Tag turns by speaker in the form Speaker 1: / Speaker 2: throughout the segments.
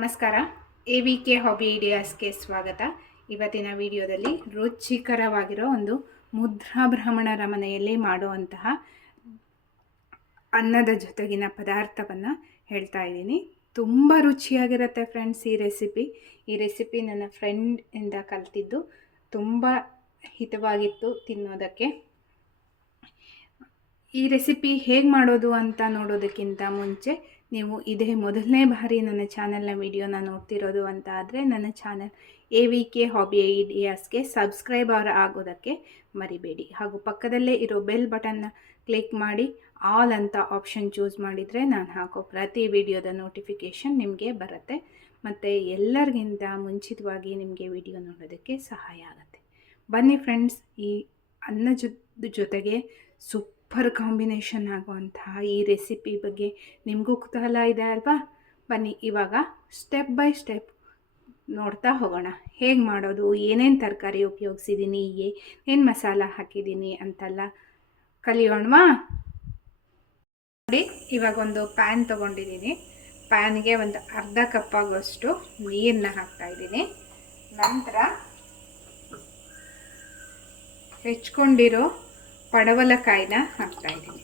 Speaker 1: ನಮಸ್ಕಾರ. A V K hobby ಐಡಿಯಾಸ್ಗೆ ಸ್ವಾಗತ. ಇವತ್ತಿನ ವಿಡಿಯೋದಲ್ಲಿ ರುಚಿಕರವಾಗಿರೋ ಒಂದು ಮುದ್ರಾ ಬ್ರಾಹ್ಮಣರ ಮನೆಯಲ್ಲಿ ಮಾಡುವಂತಹ ಅನ್ನದ ಜೊತೆಗಿನ ಪದಾರ್ಥವನ್ನು ಹೇಳ್ತಾ ಇದ್ದೀನಿ. ತುಂಬ ರುಚಿಯಾಗಿರುತ್ತೆ ಫ್ರೆಂಡ್ಸ್ ಈ ರೆಸಿಪಿ. ಈ ರೆಸಿಪಿ ನನ್ನ ಫ್ರೆಂಡ್ ಇಂದ ಕಲ್ತಿದ್ದು. ತುಂಬ ಹಿತವಾಗಿತ್ತು ತಿನ್ನೋದಕ್ಕೆ. ಈ ರೆಸಿಪಿ ಹೇಗೆ ಮಾಡೋದು ಅಂತ ನೋಡೋದಕ್ಕಿಂತ ಮುಂಚೆ ನೀವು ಇದೇ ಮೊದಲನೇ ಬಾರಿ ನನ್ನ ಚಾನಲ್ನ ವಿಡಿಯೋನ ನೋಡ್ತಿರೋದು ಅಂತ ಆದರೆ ನನ್ನ channel A V K hobby ಐಡಿಯಾಸ್ಗೆ subscriber ಆಗೋದಕ್ಕೆ ಮರಿಬೇಡಿ. ಹಾಗೂ ಪಕ್ಕದಲ್ಲೇ ಇರೋ ಬೆಲ್ ಬಟನ್ನ ಕ್ಲಿಕ್ ಮಾಡಿ, ಆಲ್ ಅಂತ ಆಪ್ಷನ್ ಚೂಸ್ ಮಾಡಿದರೆ ನಾನು ಹಾಕೋ ಪ್ರತಿ ವಿಡಿಯೋದ ನೋಟಿಫಿಕೇಷನ್ ನಿಮಗೆ ಬರುತ್ತೆ. ಮತ್ತು ಎಲ್ಲರಿಗಿಂತ ಮುಂಚಿತವಾಗಿ ನಿಮಗೆ ವಿಡಿಯೋ ನೋಡೋದಕ್ಕೆ ಸಹಾಯ ಆಗುತ್ತೆ. ಬನ್ನಿ ಫ್ರೆಂಡ್ಸ್, ಈ ಅನ್ನ ಜೊತೆಗೆ ಜೊತೆಗೆ ಸೂಪರ್ ಕಾಂಬಿನೇಷನ್ ಆಗುವಂತಹ ಈ ರೆಸಿಪಿ ಬಗ್ಗೆ ನಿಮಗೂ ಕುತೂಹಲ ಇದೆ ಅಲ್ವಾ? ಬನ್ನಿ, ಇವಾಗ ಸ್ಟೆಪ್ ಬೈ ಸ್ಟೆಪ್ ನೋಡ್ತಾ ಹೋಗೋಣ. ಹೇಗೆ ಮಾಡೋದು? ಏನೇನು ತರಕಾರಿ ಉಪಯೋಗಿಸಿದ್ದೀನಿ ಏನು ಮಸಾಲ ಹಾಕಿದ್ದೀನಿ ಅಂತೆಲ್ಲ ಕಲಿಯೋಣವಾ? ನೋಡಿ, ಇವಾಗ ಒಂದು ಪ್ಯಾನ್ ತೊಗೊಂಡಿದ್ದೀನಿ ಪ್ಯಾನ್ಗೆ ಒಂದು ಅರ್ಧ ಕಪ್ ಆಗೋಷ್ಟು ನೀರನ್ನ ಹಾಕ್ತಾಯಿದ್ದೀನಿ ನಂತರ ಹೆಚ್ಕೊಂಡಿರೋ ಪಡವಲಕಾಯಿನ ಹಾಕ್ತಾಯಿದ್ದೀನಿ.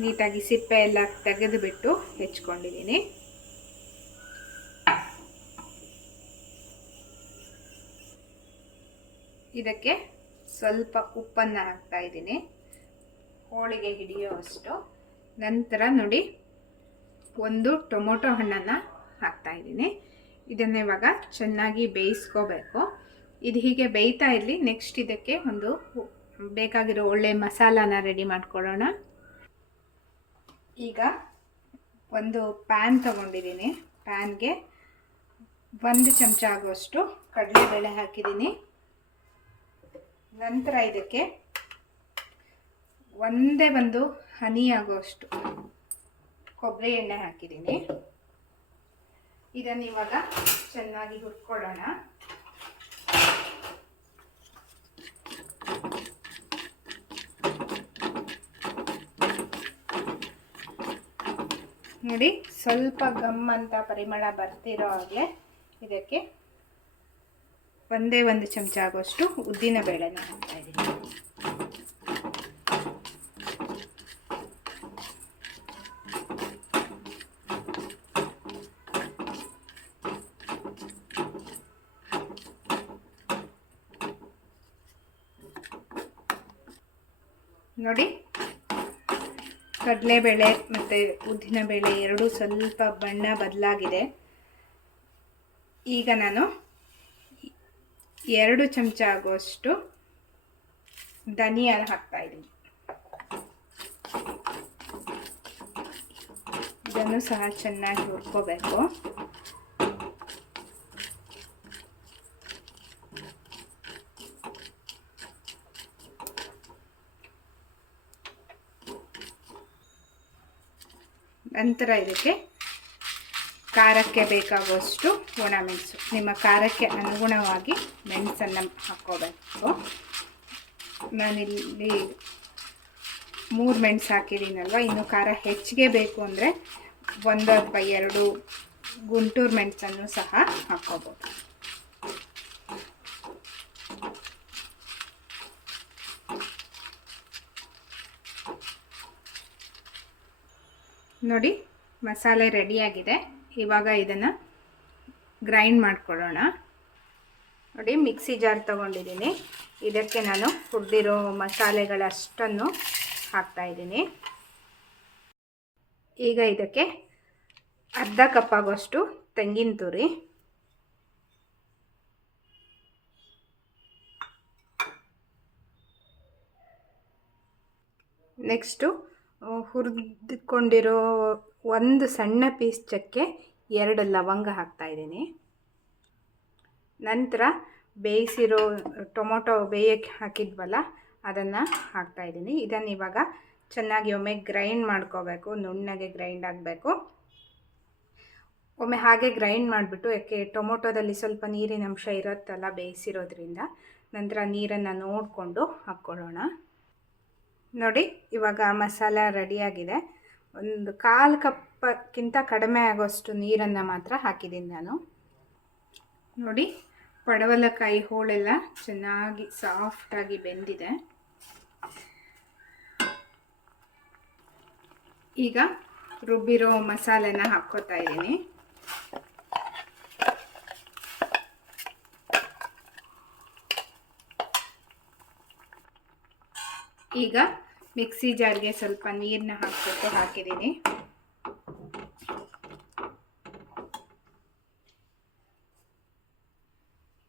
Speaker 1: ನೀಟಾಗಿ ಸಿಪ್ಪೆ ಎಲ್ಲ ತೆಗೆದುಬಿಟ್ಟು ಹೆಚ್ಕೊಂಡಿದ್ದೀನಿ. ಇದಕ್ಕೆ ಸ್ವಲ್ಪ ಉಪ್ಪನ್ನು ಹಾಕ್ತಾ ಇದ್ದೀನಿ ಹೋಳಿಗೆ ಹಿಡಿಯೋ ಅಷ್ಟು. ನಂತರ ನೋಡಿ, ಒಂದು ಟೊಮೊಟೊ ಹಣ್ಣನ್ನು ಹಾಕ್ತಾ ಇದ್ದೀನಿ ಇದನ್ನು ಇವಾಗ ಚೆನ್ನಾಗಿ ಬೇಯಿಸ್ಕೋಬೇಕು. ಇದು ಹೀಗೆ ಬೇಯ್ತಾ ಇರಲಿ, ನೆಕ್ಸ್ಟ್ ಇದಕ್ಕೆ ಒಂದು ಬೇಕಾಗಿರೋ ಒಳ್ಳೆ ಮಸಾಲಾನ ರೆಡಿ ಮಾಡ್ಕೊಳ್ಳೋಣ. ಈಗ ಒಂದು ಪ್ಯಾನ್ ತಗೊಂಡಿದ್ದೀನಿ. ಪ್ಯಾನ್ಗೆ ಒಂದು ಚಮಚ ಆಗುವಷ್ಟು ಕಡಲೆಬೇಳೆ ಹಾಕಿದ್ದೀನಿ. ನಂತರ ಇದಕ್ಕೆ ಒಂದೇ ಒಂದು ಹನಿ ಆಗುವಷ್ಟು ಕೊಬ್ಬರಿ ಎಣ್ಣೆ ಹಾಕಿದ್ದೀನಿ. ಇದನ್ನು ಇವಾಗ ಚೆನ್ನಾಗಿ ಹುರ್ಕೊಳ್ಳೋಣ. ನೋಡಿ, ಸ್ವಲ್ಪ ಗಮ್ ಅಂತ ಪರಿಮಳ ಬರ್ತಿರೋ ಹಾಗೆ ಇದಕ್ಕೆ ಒಂದೇ ಒಂದು ಚಮಚ ಆಗೋಷ್ಟು ಉದ್ದಿನ ಬೇಳೆನ ಹಾಕ್ತಾ ಇದ್ದೀನಿ. ನೋಡಿ ಕಡಲೆಬೇಳೆ ಮತ್ತು ಉದ್ದಿನಬೇಳೆ ಎರಡೂ ಸ್ವಲ್ಪ ಬಣ್ಣ ಬದಲಾಗಿದೆ. ಈಗ ನಾನು ಎರಡು ಚಮಚ ಆಗುವಷ್ಟು ಧನಿಯಾ ಹಾಕ್ತಾ ಇದ್ದೀನಿ. ಇದನ್ನು ಸಹ ಚೆನ್ನಾಗಿ ಹುರ್ಕೋಬೇಕು. ನಂತರ ಇದಕ್ಕೆ ಖಾರಕ್ಕೆ ಬೇಕಾಗುವಷ್ಟು ಒಣಮೆಣಸು ನಿಮ್ಮ ಖಾರಕ್ಕೆ ಅನುಗುಣವಾಗಿ ಮೆಣಸನ್ನು ಹಾಕ್ಕೋಬೇಕು. ನಾನಿಲ್ಲಿ ಮೂರು ಮೆಣಸು ಹಾಕಿದ್ದೀನಲ್ವ? ಇನ್ನು ಖಾರ ಹೆಚ್ಚಿಗೆ ಬೇಕು ಅಂದರೆ ಒಂದು ಅಥವಾ ಎರಡು ಗುಂಟೂರು ಮೆಣಸನ್ನು ಸಹ ಹಾಕ್ಕೋಬೋದು. ನೋಡಿ, ಮಸಾಲೆ ರೆಡಿಯಾಗಿದೆ ಇವಾಗ ಇದನ್ನು ಗ್ರೈಂಡ್ ಮಾಡ್ಕೊಳ್ಳೋಣ. ನೋಡಿ ಮಿಕ್ಸಿ ಜಾರ್ ತೊಗೊಂಡಿದ್ದೀನಿ. ಇದಕ್ಕೆ ನಾನು ಹುರಿದಿರೋ ಮಸಾಲೆಗಳಷ್ಟನ್ನು ಹಾಕ್ತಾಯಿದ್ದೀನಿ ಈಗ ಇದಕ್ಕೆ ಅರ್ಧ ಕಪ್ ಆಗೋಷ್ಟು ತೆಂಗಿನ ತುರಿ. ನೆಕ್ಸ್ಟು ಹುರಿದುಕೊಂಡಿರೋ ಒಂದು ಸಣ್ಣ ಪೀಸ್ ಚಕ್ಕೆ ಎರಡು ಲವಂಗ ಹಾಕ್ತಾಯಿದ್ದೀನಿ ನಂತರ ಬೇಯಿಸಿರೋ ಟೊಮೊಟೊ ಬೇಯಕ್ಕೆ ಹಾಕಿದ್ವಲ್ಲ, ಅದನ್ನು ಹಾಕ್ತಾಯಿದ್ದೀನಿ ಇದನ್ನು ಇವಾಗ ಚೆನ್ನಾಗಿ ಒಮ್ಮೆ ಗ್ರೈಂಡ್ ಮಾಡ್ಕೋಬೇಕು. ನುಣ್ಣಗೆ ಗ್ರೈಂಡ್ ಆಗಬೇಕು. ಒಮ್ಮೆ ಹಾಗೆ ಗ್ರೈಂಡ್ ಮಾಡಿಬಿಟ್ಟು, ಯಾಕೆ ಟೊಮೊಟೊದಲ್ಲಿ ಸ್ವಲ್ಪ ನೀರಿನ ಅಂಶ ಇರುತ್ತಲ್ಲ ಬೇಯಿಸಿರೋದ್ರಿಂದ, ನಂತರ ನೀರನ್ನು ನೋಡಿಕೊಂಡು ಹಾಕ್ಕೊಳ್ಳೋಣ. ನೋಡಿ, ಇವಾಗ ಮಸಾಲ ರೆಡಿಯಾಗಿದೆ. ಒಂದು ಕಾಲು ಕಪ್ಪಕ್ಕಿಂತ ಕಡಿಮೆ ಆಗೋಷ್ಟು ನೀರನ್ನು ಮಾತ್ರ ಹಾಕಿದ್ದೀನಿ ನಾನು. ನೋಡಿ, ಪಡವಲಕಾಯಿ ಹೋಳೆಲ್ಲ ಚೆನ್ನಾಗಿ ಸಾಫ್ಟಾಗಿ ಬೆಂದಿದೆ. ಈಗ ರುಬ್ಬಿರೋ ಮಸಾಲೆನ ಹಾಕ್ಕೋತಾ ಇದ್ದೀನಿ. ಈಗ ಮಿಕ್ಸಿ ಜಾರ್ಗೆ ಸ್ವಲ್ಪ ನೀರನ್ನ ಹಾಕ್ಬಿಟ್ಟು ಹಾಕಿದ್ದೀನಿ.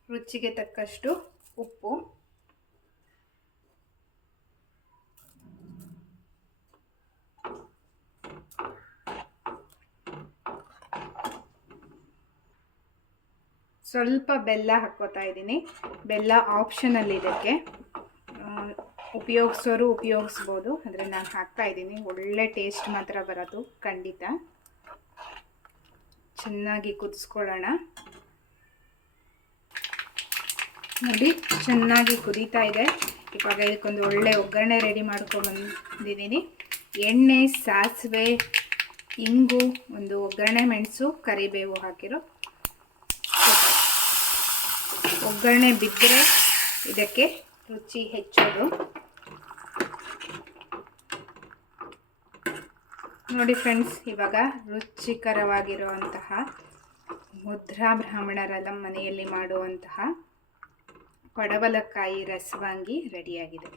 Speaker 1: ರುಚಿಗೆ ತಕ್ಕಷ್ಟು ಉಪ್ಪು. ಸ್ವಲ್ಪ ಬೆಲ್ಲ ಹಾಕೋತಾ ಇದ್ದೀನಿ. ಬೆಲ್ಲ ಆಪ್ಷನಲ್ ಇದಕ್ಕೆ. ಉಪಯೋಗಿಸೋರು ಉಪಯೋಗಿಸ್ಬೋದು. ಅಂದರೆ ನಾನು ಹಾಕ್ತಾ ಇದ್ದೀನಿ. ಒಳ್ಳೆ ಟೇಸ್ಟ್ ಮಾತ್ರ ಬರೋದು, ಖಂಡಿತ. ಚೆನ್ನಾಗಿ ಕುದಿಸ್ಕೊಳ್ಳೋಣ. ನೋಡಿ, ಚೆನ್ನಾಗಿ ಕುದೀತಾ ಇದೆ. ಇವಾಗ ಇದಕ್ಕೊಂದು ಒಳ್ಳೆ ಒಗ್ಗರಣೆ ರೆಡಿ ಮಾಡ್ಕೊಂಡ್ಬಂದಿದ್ದೀನಿ ಎಣ್ಣೆ, ಸಾಸಿವೆ, ಇಂಗು, ಒಂದು ಒಗ್ಗರಣೆ ಮೆಣಸು, ಕರಿಬೇವು ಹಾಕಿರೋ ಒಗ್ಗರಣೆ ಬಿದ್ದರೆ ಇದಕ್ಕೆ ರುಚಿ ಹೆಚ್ಚೋದು. ನೋಡಿ ಫ್ರೆಂಡ್ಸ್, ಇವಾಗ ರುಚಿಕರವಾಗಿರುವಂತಹ ಮುದ್ರಾ ಬ್ರಾಹ್ಮಣರೆಲ್ಲ ಮನೆಯಲ್ಲಿ ಮಾಡುವಂತಹ ಪಡವಲಕಾಯಿ ರಸವಾಂಗಿ ರೆಡಿಯಾಗಿದೆ.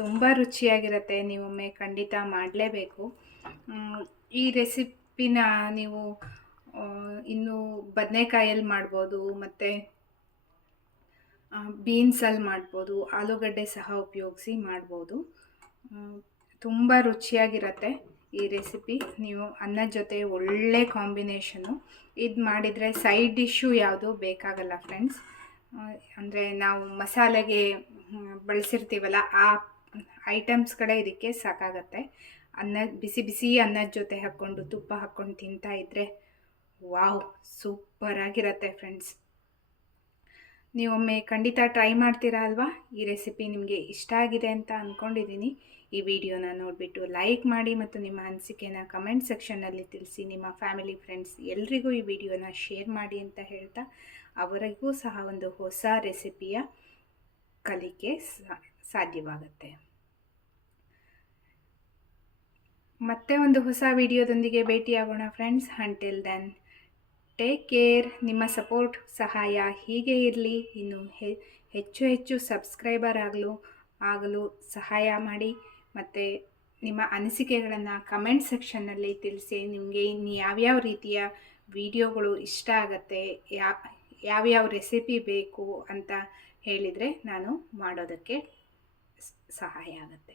Speaker 1: ತುಂಬ ರುಚಿಯಾಗಿರುತ್ತೆ ನೀವೊಮ್ಮೆ ಖಂಡಿತ ಮಾಡಲೇಬೇಕು. ಈ ರೆಸಿಪಿನ ನೀವು ಇನ್ನು ಬದನೆಕಾಯಲ್ಲಿ ಮಾಡ್ಬೋದು, ಮತ್ತು ಬೀನ್ಸಲ್ಲಿ ಮಾಡ್ಬೋದು, ಆಲೂಗಡ್ಡೆ ಸಹ ಉಪಯೋಗಿಸಿ ಮಾಡ್ಬೋದು. ತುಂಬ ರುಚಿಯಾಗಿರುತ್ತೆ. ಈ ರೆಸಿಪಿ ನೀವು ಅನ್ನ ಜೊತೆ ಒಳ್ಳೆ ಕಾಂಬಿನೇಷನು ಇದು ಮಾಡಿದರೆ ಸೈಡ್ ಡಿಶ್ಶು ಯಾವುದು ಬೇಕಾಗಲ್ಲ ಫ್ರೆಂಡ್ಸ್ ಅಂದರೆ ನಾವು ಮಸಾಲೆಗೆ ಬಳಸಿರ್ತೀವಲ್ಲ ಆ ಐಟಮ್ಸ್ ಕಡೆ ಇದಕ್ಕೆ ಸಾಕಾಗತ್ತೆ. ಅನ್ನ, ಬಿಸಿ ಬಿಸಿ ಅನ್ನದ ಜೊತೆ ಹಾಕ್ಕೊಂಡು ತುಪ್ಪ ಹಾಕ್ಕೊಂಡು ತಿಂತಾ ಇದ್ದರೆ ವಾವ್ ಸೂಪರಾಗಿರತ್ತೆ ಫ್ರೆಂಡ್ಸ್ ನೀವೊಮ್ಮೆ ಖಂಡಿತ ಟ್ರೈ ಮಾಡ್ತೀರಾ ಅಲ್ವಾ? ಈ ರೆಸಿಪಿ ನಿಮಗೆ ಇಷ್ಟ ಆಗಿದೆ ಅಂತ ಅಂದ್ಕೊಂಡಿದ್ದೀನಿ ಈ ವಿಡಿಯೋನ ನೋಡಿಬಿಟ್ಟು ಲೈಕ್ ಮಾಡಿ ಮತ್ತು ನಿಮ್ಮ ಅನಿಸಿಕೆನ ಕಮೆಂಟ್ ಸೆಕ್ಷನ್ನಲ್ಲಿ ತಿಳಿಸಿ, ನಿಮ್ಮ ಫ್ಯಾಮಿಲಿ ಫ್ರೆಂಡ್ಸ್ ಎಲ್ರಿಗೂ ಈ ವಿಡಿಯೋನ ಶೇರ್ ಮಾಡಿ ಅಂತ ಹೇಳ್ತಾ, ಅವರಿಗೂ ಸಹ ಒಂದು ಹೊಸ ರೆಸಿಪಿಯ ಕಲಿಕೆ ಸಾಧ್ಯವಾಗುತ್ತೆ. ಮತ್ತೆ ಒಂದು ಹೊಸ ವಿಡಿಯೋದೊಂದಿಗೆ ಭೇಟಿಯಾಗೋಣ friends until then take care ನಿಮ್ಮ ಸಪೋರ್ಟ್ ಸಹಾಯ ಹೀಗೆ ಇರಲಿ. ಇನ್ನು ಹೆಚ್ಚು ಹೆಚ್ಚು ಸಬ್ಸ್ಕ್ರೈಬರ್ ಆಗಲು ಆಗಲು ಸಹಾಯ ಮಾಡಿ. ಮತ್ತು ನಿಮ್ಮ ಅನಿಸಿಕೆಗಳನ್ನು ಕಮೆಂಟ್ ಸೆಕ್ಷನ್ನಲ್ಲಿ ತಿಳಿಸಿ. ನಿಮಗೆ ಇನ್ನು ಯಾವ್ಯಾವ ರೀತಿಯ ವಿಡಿಯೋಗಳು ಇಷ್ಟ ಆಗುತ್ತೆ, ಯಾ, ಯಾವ್ಯಾವ ರೆಸಿಪಿ ಬೇಕು ಅಂತ ಹೇಳಿದರೆ ನಾನು ಮಾಡೋದಕ್ಕೆ ಸಹಾಯ ಆಗುತ್ತೆ.